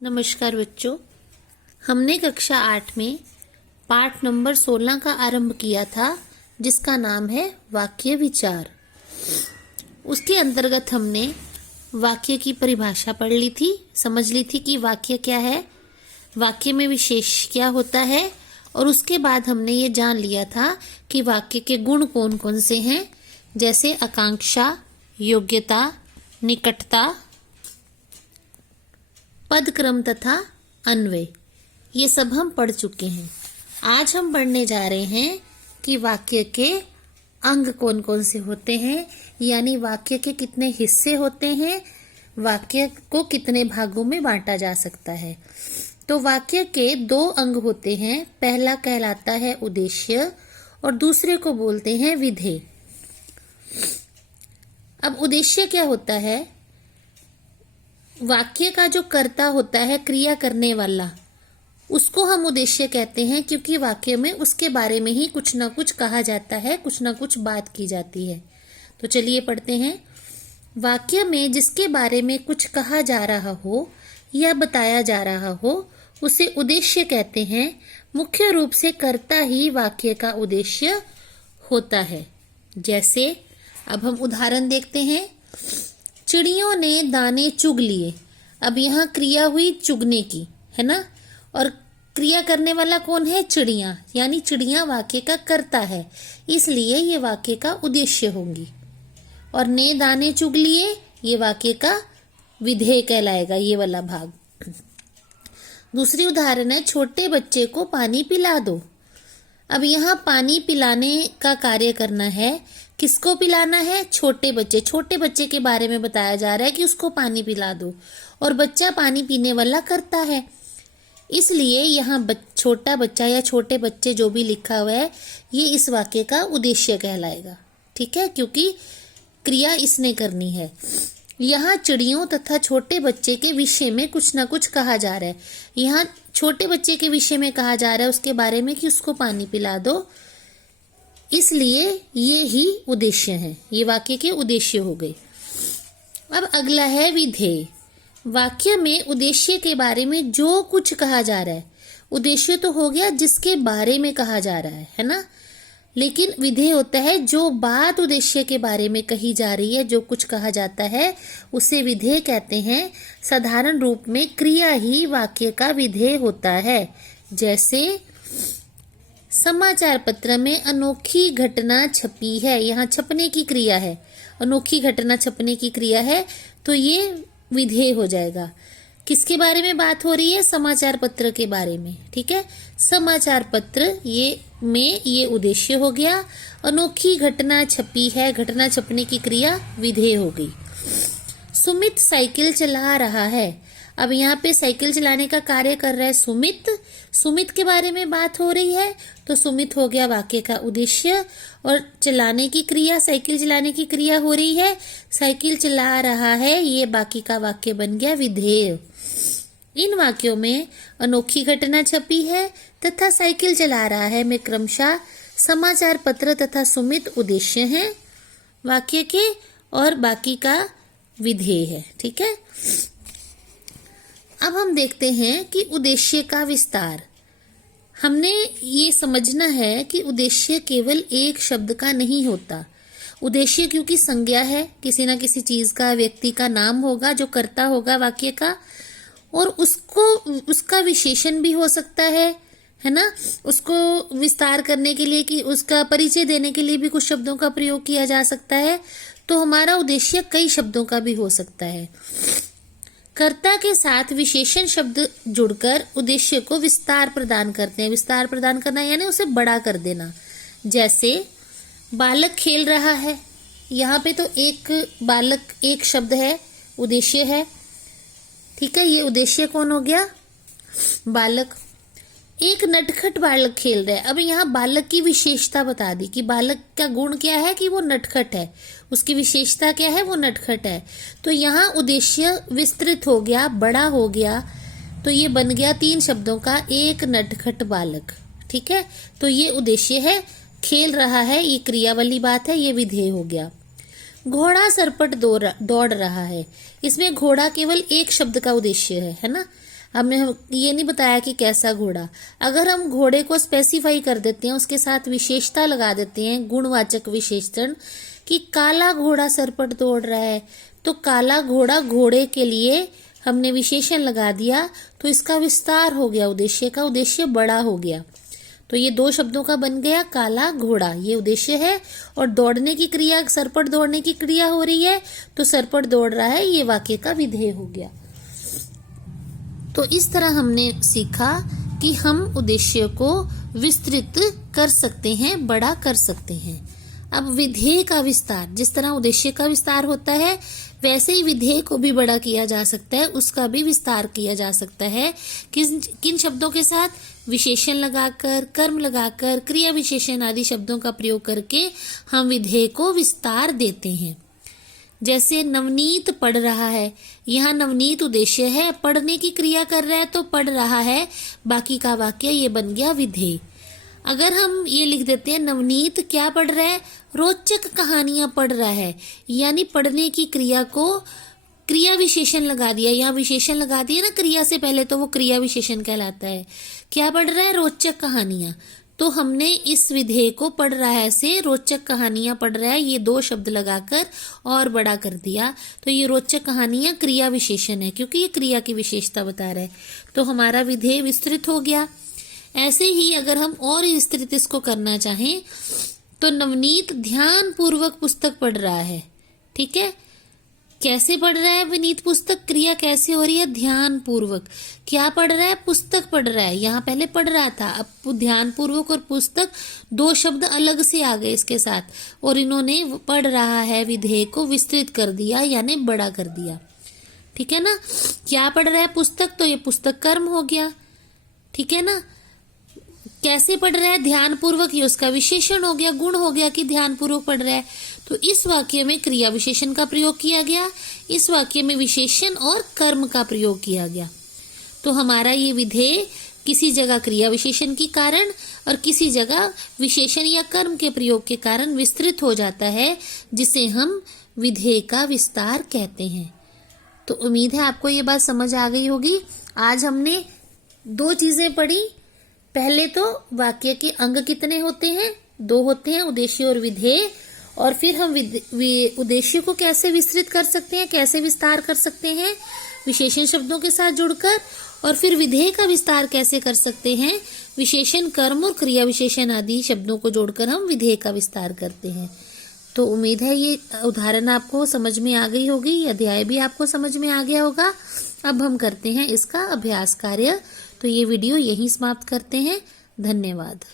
नमस्कार बच्चों। हमने कक्षा 8 में पाठ नंबर 16 का आरंभ किया था, जिसका नाम है वाक्य विचार। उसके अंतर्गत हमने वाक्य की परिभाषा पढ़ ली थी, समझ ली थी कि वाक्य क्या है, वाक्य में विशेष क्या होता है, और उसके बाद हमने ये जान लिया था कि वाक्य के गुण कौन कौन से हैं, जैसे आकांक्षा, योग्यता, निकटता, पद क्रम तथा अन्वय। ये सब हम पढ़ चुके हैं। आज हम पढ़ने जा रहे हैं कि वाक्य के अंग कौन कौन से होते हैं, यानी वाक्य के कितने हिस्से होते हैं, वाक्य को कितने भागों में बांटा जा सकता है। तो वाक्य के दो अंग होते हैं, पहला कहलाता है उद्देश्य और दूसरे को बोलते हैं विधेय। अब उद्देश्य क्या होता है? वाक्य का जो कर्ता होता है, क्रिया करने वाला, उसको हम उद्देश्य कहते हैं, क्योंकि वाक्य में उसके बारे में ही कुछ ना कुछ कहा जाता है, कुछ ना कुछ बात की जाती है। तो चलिए पढ़ते हैं। वाक्य में जिसके बारे में कुछ कहा जा रहा हो या बताया जा रहा हो, उसे उद्देश्य कहते हैं। मुख्य रूप से कर्ता ही वाक्य का उद्देश्य होता है। जैसे अब हम उदाहरण देखते हैं। चिड़ियों ने दाने चुग लिए। अब यहाँ क्रिया हुई चुगने की, है ना, और क्रिया करने वाला कौन है? चिड़िया, यानी चिड़िया वाक्य का कर्ता है, इसलिए ये वाक्य का उद्देश्य होंगी। और ने दाने चुग लिए, ये वाक्य का विधेय कहलाएगा, ये वाला भाग। दूसरी उदाहरण है, छोटे बच्चे को पानी पिला दो। अब यहाँ पानी पिलाने का कार्य करना है। किसको पिलाना है? छोटे बच्चे। छोटे बच्चे के बारे में बताया जा रहा है कि उसको पानी पिला दो, और बच्चा पानी पीने वाला करता है, इसलिए यहाँ छोटा बच्चा या छोटे बच्चे जो भी लिखा हुआ है, ये इस वाक्य का उद्देश्य कहलाएगा। ठीक है, क्योंकि क्रिया इसने करनी है। यहाँ चिड़ियों तथा छोटे बच्चे के विषय में कुछ ना कुछ कहा जा रहा है। यहाँ छोटे बच्चे के विषय में कहा जा रहा है, उसके बारे में, कि उसको पानी पिला दो, इसलिए ये ही उद्देश्य है। ये वाक्य के उद्देश्य हो गए। अब अगला है विधेय। वाक्य में उद्देश्य के बारे में जो कुछ कहा जा रहा है, उद्देश्य तो हो गया जिसके बारे में कहा जा रहा है ना, लेकिन विधेय होता है जो बात उद्देश्य के बारे में कही जा रही है, जो कुछ कहा जाता है उसे विधेय कहते हैं। साधारण रूप में क्रिया ही वाक्य का विधेय होता है। जैसे समाचार पत्र में अनोखी घटना छपी है, यहाँ छपने की क्रिया है, अनोखी घटना छपने की क्रिया है, तो ये विधेय हो जाएगा। किसके बारे में बात हो रही है? समाचार पत्र के बारे में। ठीक है, समाचार पत्र ये उद्देश्य हो गया। अनोखी घटना छपी है, घटना छपने की क्रिया विधेय हो गई। सुमित साइकिल चला रहा है। अब यहाँ पे साइकिल चलाने का कार्य कर रहा है सुमित। सुमित के बारे में बात हो रही है, तो सुमित हो गया वाक्य का उद्देश्य, और चलाने की क्रिया, साइकिल चलाने की क्रिया हो रही है, साइकिल चला रहा है, ये बाकी का वाक्य बन गया विधेय। इन वाक्यों में अनोखी घटना छपी है तथा साइकिल चला रहा है में क्रमशः समाचार पत्र तथा सुमित उद्देश्य हैं वाक्य के, और बाकी का विधेय है। ठीक है, अब हम देखते हैं कि उद्देश्य का विस्तार। हमने ये समझना है कि उद्देश्य केवल एक शब्द का नहीं होता। उद्देश्य क्योंकि संज्ञा है, किसी न किसी चीज का, व्यक्ति का नाम होगा जो कर्ता होगा वाक्य का, और उसका विशेषण भी हो सकता है ना, उसको विस्तार करने के लिए, कि उसका परिचय देने के लिए भी कुछ शब्दों का प्रयोग किया जा सकता है। तो हमारा उद्देश्य कई शब्दों का भी हो सकता है। कर्ता के साथ विशेषण शब्द जुड़कर उद्देश्य को विस्तार प्रदान करते हैं। विस्तार प्रदान करना यानी उसे बड़ा कर देना। जैसे बालक खेल रहा है, यहाँ पे तो एक बालक एक शब्द है, उद्देश्य है। ठीक है, ये उद्देश्य कौन हो गया? बालक। एक नटखट बालक खेल रहा है। अब यहाँ बालक की विशेषता बता दी कि बालक का गुण क्या है, कि वो नटखट है, उसकी विशेषता क्या है, वो नटखट है। तो यहाँ उद्देश्य विस्तृत हो गया, बड़ा हो गया, तो ये बन गया 3 शब्दों का एक नटखट बालक। ठीक है, तो ये उद्देश्य है। खेल रहा है, ये क्रिया वाली बात है, ये विधेय हो गया। घोड़ा सरपट दौड़ रहा है, इसमें घोड़ा केवल एक शब्द का उद्देश्य है ना। हमने ये नहीं बताया कि कैसा घोड़ा। अगर हम घोड़े को स्पेसिफाई कर देते हैं, उसके साथ विशेषता लगा देते हैं, गुणवाचक विशेषण, कि काला घोड़ा सरपट दौड़ रहा है, तो काला घोड़ा घोड़े के लिए हमने विशेषण लगा दिया, तो इसका विस्तार हो गया, उद्देश्य का उद्देश्य बड़ा हो गया। तो ये दो शब्दों का बन गया काला घोड़ा, ये उद्देश्य है। और दौड़ने की क्रिया, सरपट दौड़ने की क्रिया हो रही है, तो सरपट दौड़ रहा है, ये वाक्य का विधेय हो गया। तो इस तरह हमने सीखा कि हम उद्देश्य को विस्तृत कर सकते हैं, बड़ा कर सकते हैं। अब विधेय का विस्तार, जिस तरह उद्देश्य का विस्तार होता है वैसे ही विधेय को भी बड़ा किया जा सकता है, उसका भी विस्तार किया जा सकता है। किन शब्दों के साथ? विशेषण लगाकर, कर्म लगाकर, क्रिया विशेषण आदि शब्दों का प्रयोग करके हम विधेय को विस्तार देते हैं। जैसे नवनीत पढ़ रहा है, यहाँ नवनीत उद्देश्य है, पढ़ने की क्रिया कर रहा है तो पढ़ रहा है, बाकी का वाक्य ये बन गया विधेय। अगर हम ये लिख देते हैं नवनीत क्या पढ़ रहा है? रोचक कहानियां पढ़ रहा है, यानी पढ़ने की क्रिया को क्रिया विशेषण लगा दिया, यहाँ विशेषण लगा दिया ना क्रिया से पहले, तो वो क्रिया विशेषण कहलाता है। क्या पढ़ रहा है? रोचक कहानियां। तो हमने इस विधेय को पढ़ रहा है से रोचक कहानियां पढ़ रहा है, ये दो शब्द लगाकर और बड़ा कर दिया, तो ये रोचक कहानियां क्रिया विशेषण है, क्योंकि ये क्रिया की विशेषता बता रहा है, तो हमारा विधेय विस्तृत हो गया। ऐसे ही अगर हम और विस्तृत इसको करना चाहें तो नवनीत ध्यान पूर्वक पुस्तक पढ़ रहा है। ठीक है, कैसे पढ़ रहा है विनीत पुस्तक? क्रिया कैसे हो रही है? ध्यान पूर्वक। क्या पढ़ रहा है? पुस्तक पढ़ रहा है। यहाँ पहले पढ़ रहा था, अब ध्यान पूर्वक और पुस्तक दो शब्द अलग से आ गए इसके साथ, और इन्होंने पढ़ रहा है विधेय को विस्तृत कर दिया, यानी बड़ा कर दिया। ठीक है ना, क्या पढ़ रहा है? पुस्तक, तो ये पुस्तक कर्म हो गया। ठीक है ना, कैसे पढ़ रहा है? ध्यान पूर्वक, ये उसका विशेषण हो गया, गुण हो गया कि ध्यान पूर्वक पढ़ रहा है। तो इस वाक्य में क्रिया विशेषण का प्रयोग किया गया, इस वाक्य में विशेषण और कर्म का प्रयोग किया गया। तो हमारा ये विधेय किसी जगह क्रिया विशेषण के कारण और किसी जगह विशेषण या कर्म के प्रयोग के कारण विस्तृत हो जाता है, जिसे हम विधेय का विस्तार कहते हैं। तो उम्मीद है आपको ये बात समझ आ गई होगी। आज हमने दो चीजें पढ़ी। पहले तो वाक्य के अंग कितने होते हैं? दो होते हैं, उद्देश्य और विधेय। और फिर हम उद्देश्य को कैसे विस्तृत कर सकते हैं, कैसे विस्तार कर सकते हैं विशेषण शब्दों के साथ जुड़कर, और फिर विधेय का विस्तार कैसे कर सकते हैं विशेषण, कर्म और क्रिया विशेषण आदि शब्दों को जोड़कर हम विधेय का विस्तार करते हैं। तो उम्मीद है ये उदाहरण आपको समझ में आ गई होगी, ये अध्याय भी आपको समझ में आ गया होगा। अब हम करते हैं इसका अभ्यास कार्य। तो ये वीडियो यहीं समाप्त करते हैं। धन्यवाद।